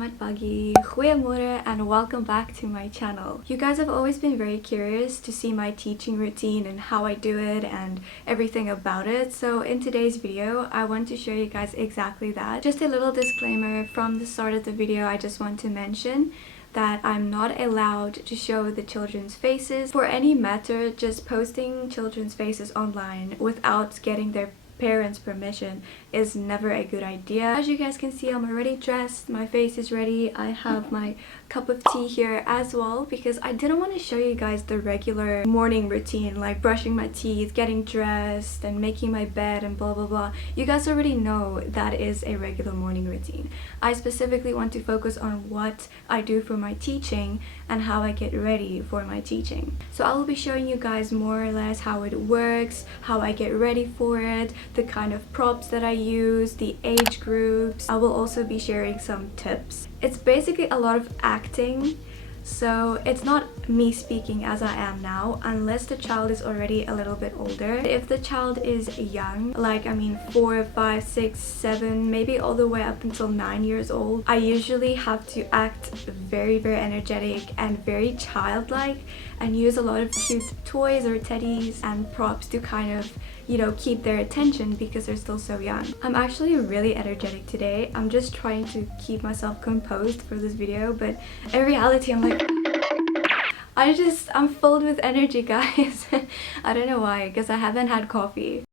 Selamat pagi, goeiemorgen, and welcome back to my channel. You guys have always been very curious to see my teaching routine and how I do it and everything about it. So in today's video, I want to show you guys exactly that. Just a little disclaimer from the start of the video, I just want to mention that I'm not allowed to show the children's faces. For any matter, just posting children's faces online without getting their parents' permission is never a good idea. As you guys can see, I'm already dressed, my face is ready, I have my cup of tea here as well because I didn't want to show you guys the regular morning routine like brushing my teeth, getting dressed and making my bed and blah blah blah. You guys already know that is a regular morning routine. I specifically want to focus on what I do for my teaching and how I get ready for my teaching. So I will be showing you guys more or less how it works, how I get ready for it, the kind of props that I use, the age groups. I will also be sharing some tips. It's basically a lot of acting, so it's not me speaking as I am now unless the child is already a little bit older. If the child is young, like 4, 5, 6, 7, maybe all the way up until 9 years old, I usually have to act very energetic and very childlike and use a lot of cute toys or teddies and props to kind of, you know, keep their attention because they're still so young. I'm actually really energetic today. I'm just trying to keep myself composed for this video, but in reality I'm like I'm filled with energy, guys. I don't know why, because I haven't had coffee.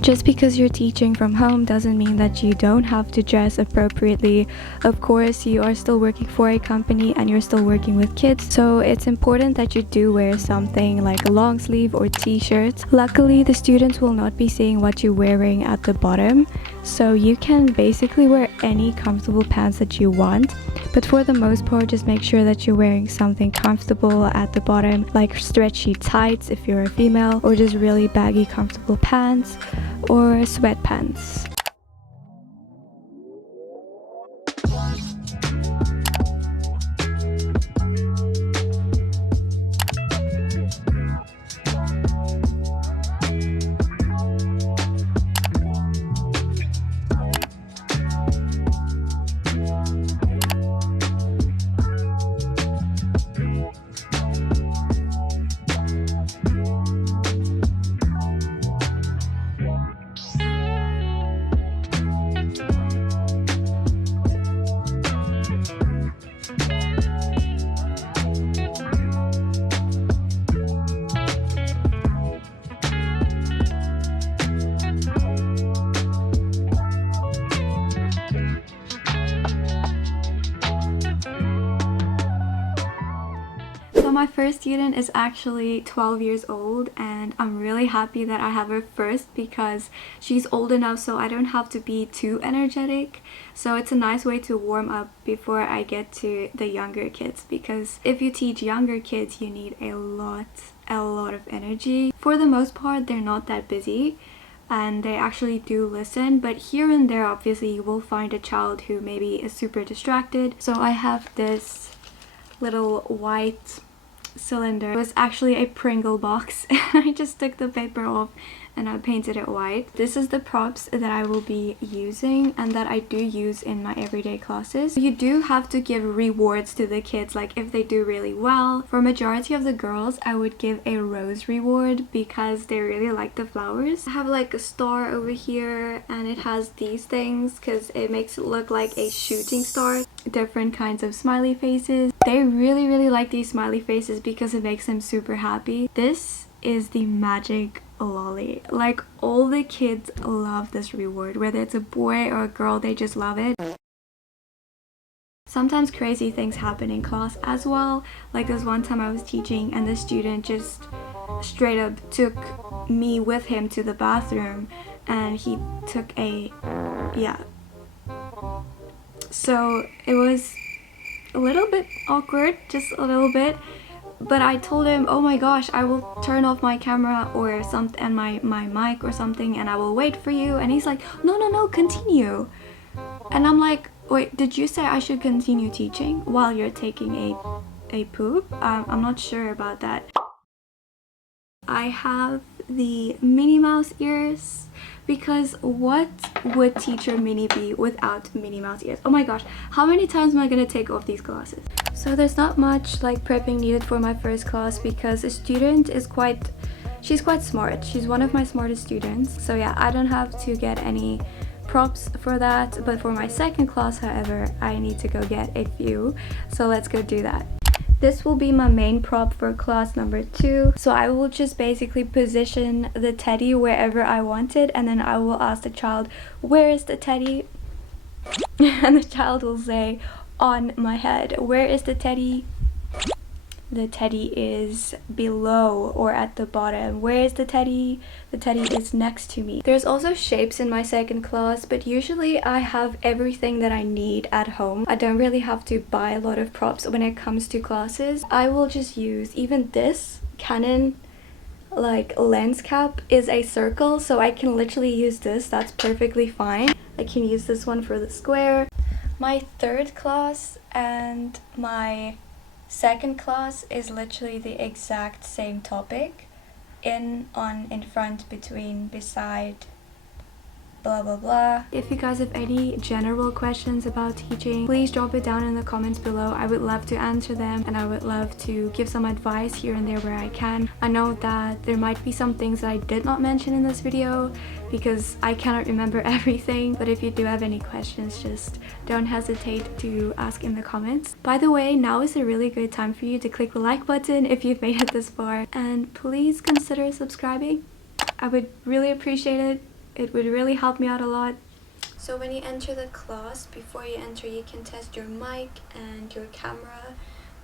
Just because you're teaching from home doesn't mean that you don't have to dress appropriately. Of course, you are still working for a company and you're still working with kids, so it's important that you do wear something like a long sleeve or t-shirt. Luckily, the students will not be seeing what you're wearing at the bottom, so you can basically wear any comfortable pants that you want. But for the most part, just make sure that you're wearing something comfortable at the bottom, like stretchy tights if you're a female, or just really baggy comfortable pants or sweatpants. So my first student is actually 12 years old and I'm really happy that I have her first because she's old enough so I don't have to be too energetic. So it's a nice way to warm up before I get to the younger kids, because if you teach younger kids you need a lot of energy. For the most part they're not that busy and they actually do listen, but here and there obviously you will find a child who maybe is super distracted. So I have this little white cylinder. It was actually a Pringle box. I just took the paper off and I painted it white. This is the props that I will be using and that I do use in my everyday classes. You do have to give rewards to the kids, like if they do really well. For majority of the girls, I would give a rose reward because they really like the flowers. I have like a star over here and it has these things because it makes it look like a shooting star. Different kinds of smiley faces. They really like these smiley faces because it makes them super happy. This is the magic lolly. Like all the kids love this reward, whether it's a boy or a girl, they just love it. Sometimes crazy things happen in class as well. Like this one time I was teaching and the student just straight up took me with him to the bathroom and he took so it was a little bit awkward, just a little bit. But I told him, oh my gosh, I will turn off my camera or something and my mic or something and I will wait for you. And he's like, no, continue. And I'm like, wait, did you say I should continue teaching while you're taking a poop? I'm not sure about that. I have the Minnie Mouse ears, because what would teacher Minnie be without Minnie Mouse ears? Oh my gosh, how many times am I gonna take off these glasses? So there's not much like prepping needed for my first class because a student is she's quite smart. She's one of my smartest students. So yeah, I don't have to get any props for that. But for my second class, however, I need to go get a few. So let's go do that. This will be my main prop for class number 2. So I will just basically position the teddy wherever I want it, and then I will ask the child, where is the teddy? And the child will say, on my head. Where is the teddy? The teddy is below or at the bottom. Where is the teddy? The teddy is next to me. There's also shapes in my second class, but usually I have everything that I need at home. I don't really have to buy a lot of props when it comes to classes. I will just use even this Canon like lens cap is a circle, so I can literally use this. That's perfectly fine. I can use this one for the square. My third class and my second class is literally the exact same topic. In, on, in front, between, beside, blah blah blah. If you guys have any general questions about teaching, please drop it down in the comments below. I would love to answer them, and I would love to give some advice here and there where I can. I know that there might be some things that I did not mention in this video because I cannot remember everything, but if you do have any questions, just don't hesitate to ask in the comments. By the way, now is a really good time for you to click the like button if you've made it this far, and please consider subscribing. I would really appreciate it. It would really help me out a lot. So when you enter the class, before you enter, you can test your mic and your camera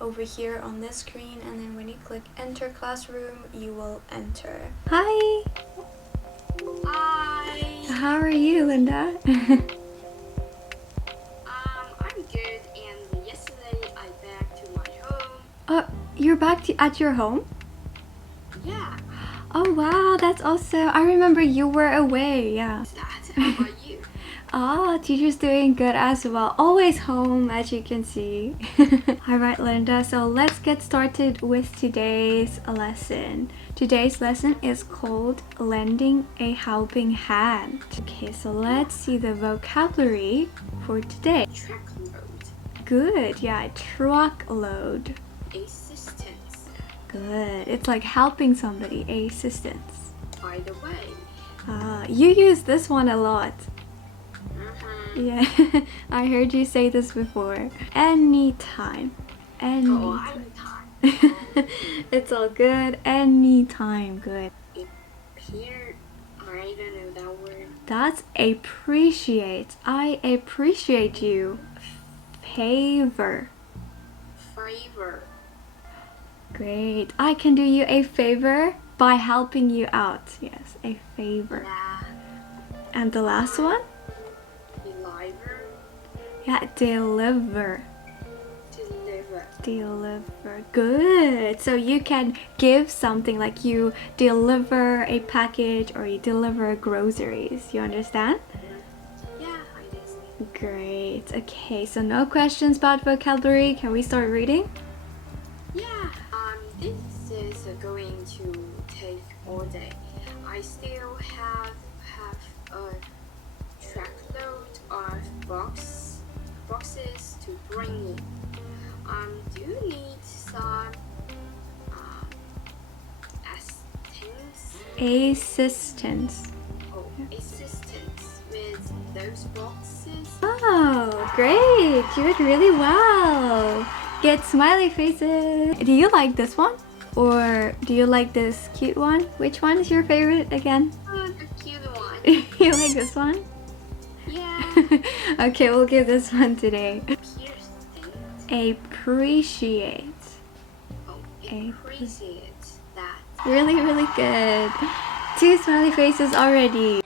over here on this screen, and then when you click enter classroom, you will enter. Hi! Hi! How are you, Linda? I'm good, and yesterday I back to my home. You're back at your home? Yeah. Oh wow, that's awesome. I remember you were away, yeah. How about you? Oh, teacher's doing good as well. Always home, as you can see. Alright, Linda, so let's get started with today's lesson. Today's lesson is called Lending a Helping Hand. Okay, so let's see the vocabulary for today. Truckload. Good, yeah, truckload. Assistance. Good. It's like helping somebody, assistance. By the way. You use this one a lot. Mm-hmm. Yeah, I heard you say this before. Anytime. Anytime. It's all good. Anytime. Good. Here, I don't know that word. That's appreciate. I appreciate you. Favor. Favor. Great. I can do you a favor by helping you out. Yes, a favor. Yeah. And the last one? Deliver. Yeah, deliver. Deliver. Deliver. Good. So you can give something, like you deliver a package or you deliver groceries. You understand? Yeah, I understand. Great. Okay, so no questions about vocabulary. Can we start reading? Yeah. This is going to take all day. I still have a truckload of boxes to bring in. Do you need some Assistance. Assistance with those boxes? Oh, great. You did really well. Get smiley faces. Do you like this one? Or do you like this cute one? Which one is your favorite again? The cute one. You like this one? Yeah. Okay, we'll give this one today. Here's things. Appreciate. Appreciate that. Really, really good. 2 smiley faces already.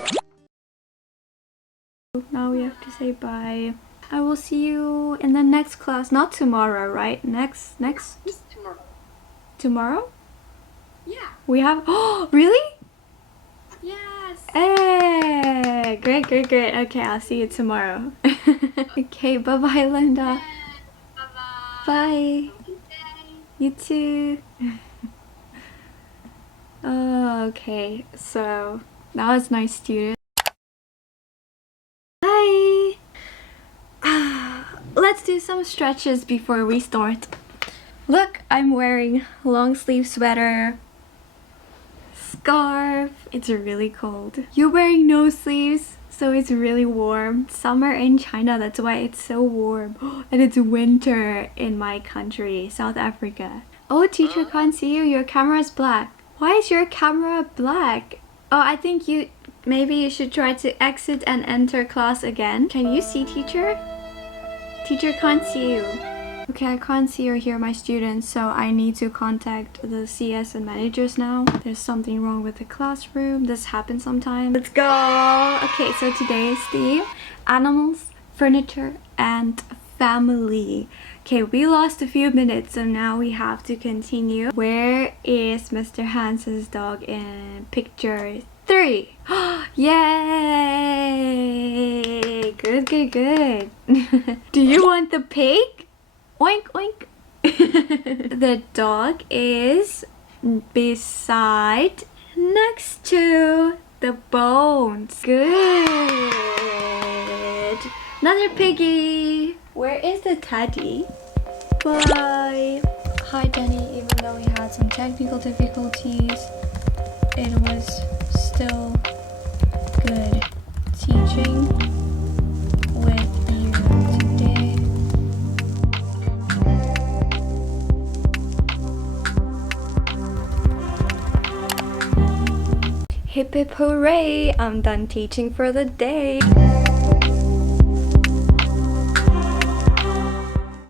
Now we have to say bye. I will see you in the next class. Not tomorrow, right? Next. It's tomorrow. Tomorrow? Yeah. We have. Oh, really? Yes. Hey, great. Okay, I'll see you tomorrow. Okay, bye-bye, Linda. Bye-bye. Bye. Have a good day. You too. Oh, okay. So that was nice, student. Hi. Let's do some stretches before we start. Look, I'm wearing long sleeve sweater, scarf. It's really cold. You're wearing no sleeves, so it's really warm. Summer in China, that's why it's so warm. And it's winter in my country, South Africa. Oh, teacher can't see you. Your camera's black. Why is your camera black? Oh, I think maybe you should try to exit and enter class again. Can you see, teacher? Teacher can't see you. Okay, I can't see or hear my students, so I need to contact the CS and managers now. There's something wrong with the classroom. This happens sometimes. Let's go! Okay, so today's theme: animals, furniture, and family. Okay, we lost a few minutes, so now we have to continue. Where is Mr. Hans's dog in picture 3? Yay! Good, good, good. Do you want the pig? Oink, oink. The dog is next to the bones. Good. Another piggy. Where is the teddy? Bye. Hi, Jenny. Even though we had some technical difficulties, it was still good teaching with you today. Hip hip hooray! I'm done teaching for the day.